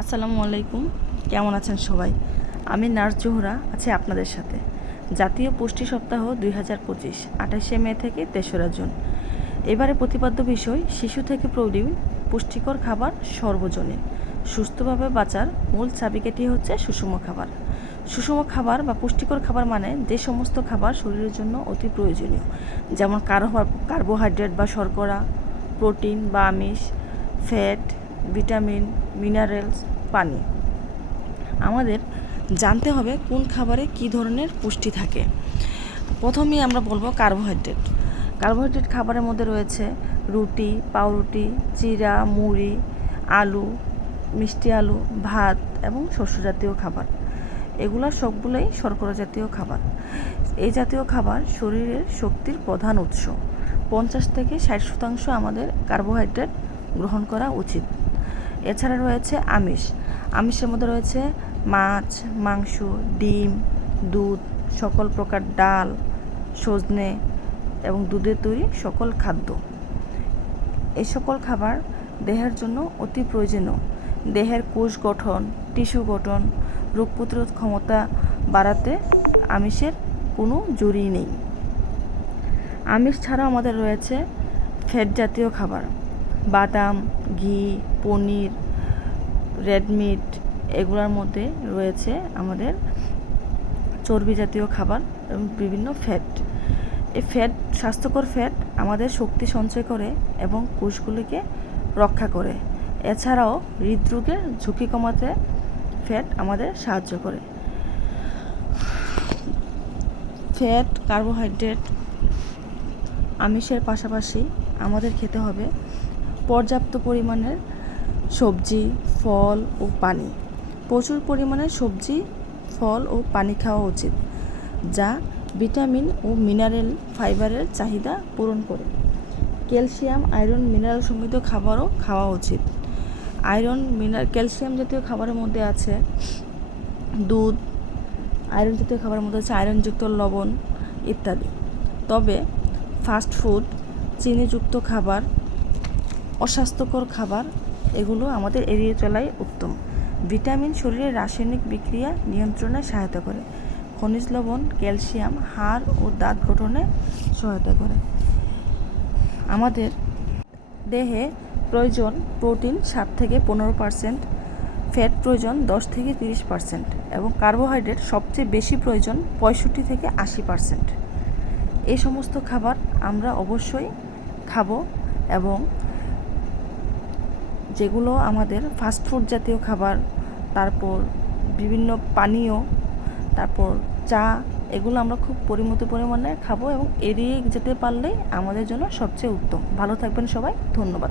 আসসালামু আলাইকুম। কেমন আছেন সবাই? আমি নার্স জোহরা আছি আপনাদের সাথে। জাতীয় পুষ্টি সপ্তাহ 2025 28শে মে থেকে 3রা জুন। এবারে প্রতিপাদ্য বিষয় শিশু থেকে প্রৌঢ় পুষ্টিকর খাবার সর্বজনীন। সুস্থভাবে বাঁচার মূল চাবিকাঠি হচ্ছে সুষম খাবার। সুষম খাবার বা পুষ্টিকর খাবার মানে যে সমস্ত খাবার শরীরের জন্য অতি প্রয়োজনীয়, যেমন কার্বোহাইড্রেট বা শর্করা, প্রোটিন বা আমিষ, ফ্যাট, ভিটামিন, মিনারেলস, পানি। আমাদের জানতে হবে কোন খাবারে কী ধরনের পুষ্টি থাকে। প্রথমেই আমরা বলবো কার্বোহাইড্রেট। কার্বোহাইড্রেট খাবারের মধ্যে রয়েছে রুটি, পাউরুটি, চিড়া, মুড়ি, আলু, মিষ্টি আলু, ভাত এবং শস্য জাতীয় খাবার। এগুলো সবগুলোই শর্করা জাতীয় খাবার। এই জাতীয় খাবার শরীরের শক্তির প্রধান উৎস। 50 থেকে 60% আমাদের কার্বোহাইড্রেট গ্রহণ করা উচিত। এছাড়া রয়েছে আমিষ। আমিষের মধ্যে রয়েছে মাছ, মাংস, ডিম, দুধ, সকল প্রকার ডাল, সজনে এবং দুধের তৈরি সকল খাদ্য। এই সকল খাবার দেহের জন্য অতি প্রয়োজনীয়। দেহের কোষ গঠন, টিস্যু গঠন, রোগ প্রতিরোধ ক্ষমতা বাড়াতে আমিষের কোনো জুড়ি নেই। আমিষ ছাড়াও আমাদের রয়েছে ফ্যাট জাতীয় খাবার। বাদাম, ঘি, পনির, রেড মিট, এগুলোর মধ্যে রয়েছে আমাদের চর্বি জাতীয় খাবার এবং বিভিন্ন ফ্যাট। এই ফ্যাট, স্বাস্থ্যকর ফ্যাট আমাদের শক্তি সঞ্চয় করে এবং কোষগুলিকে রক্ষা করে। এছাড়াও হৃদরোগের ঝুঁকি কমাতে ফ্যাট আমাদের সাহায্য করে। ফ্যাট, কার্বোহাইড্রেট, আমিষের পাশাপাশি আমাদের খেতে হবে পর্যাপ্ত পরিমাণের সবজি, ফল ও পানি। প্রচুর পরিমাণে সবজি, ফল ও পানি খাওয়া উচিত, যা ভিটামিন ও মিনারেল ফাইবারের চাহিদা পূরণ করে। ক্যালসিয়াম, আয়রন, মিনারেল সমৃদ্ধ খাবারও খাওয়া উচিত। ক্যালসিয়াম জাতীয় খাবারের মধ্যে আছে দুধ, আয়রন জাতীয় খাবারের মধ্যে আছে আয়রনযুক্ত লবণ ইত্যাদি। তবে ফাস্ট ফুড, চিনিযুক্ত খাবার, অস্বাস্থ্যকর খাবার এগুলো আমাদের এড়িয়ে চলাই উত্তম। ভিটামিন শরীরের রাসায়নিক বিক্রিয়া নিয়ন্ত্রণে সহায়তা করে। খনিজ লবণ, ক্যালসিয়াম হাড় ও দাঁত গঠনে সহায়তা করে। আমাদের দেহে প্রয়োজন প্রোটিন 7 থেকে 15%, ফ্যাট প্রয়োজন 10 থেকে 30% এবং কার্বোহাইড্রেট সবচেয়ে বেশি প্রয়োজন 65 থেকে 80%। এই সমস্ত খাবার আমরা অবশ্যই খাবো এবং যেগুলো আমাদের ফাস্টফুড জাতীয় খাবার, তারপর বিভিন্ন পানীয়, তারপর চা, এগুলো আমরা খুব পরিমিত পরিমাণে খাবো এবং এড়িয়ে যেতে পারলেই আমাদের জন্য সবচেয়ে উত্তম। ভালো থাকবেন সবাই। ধন্যবাদ।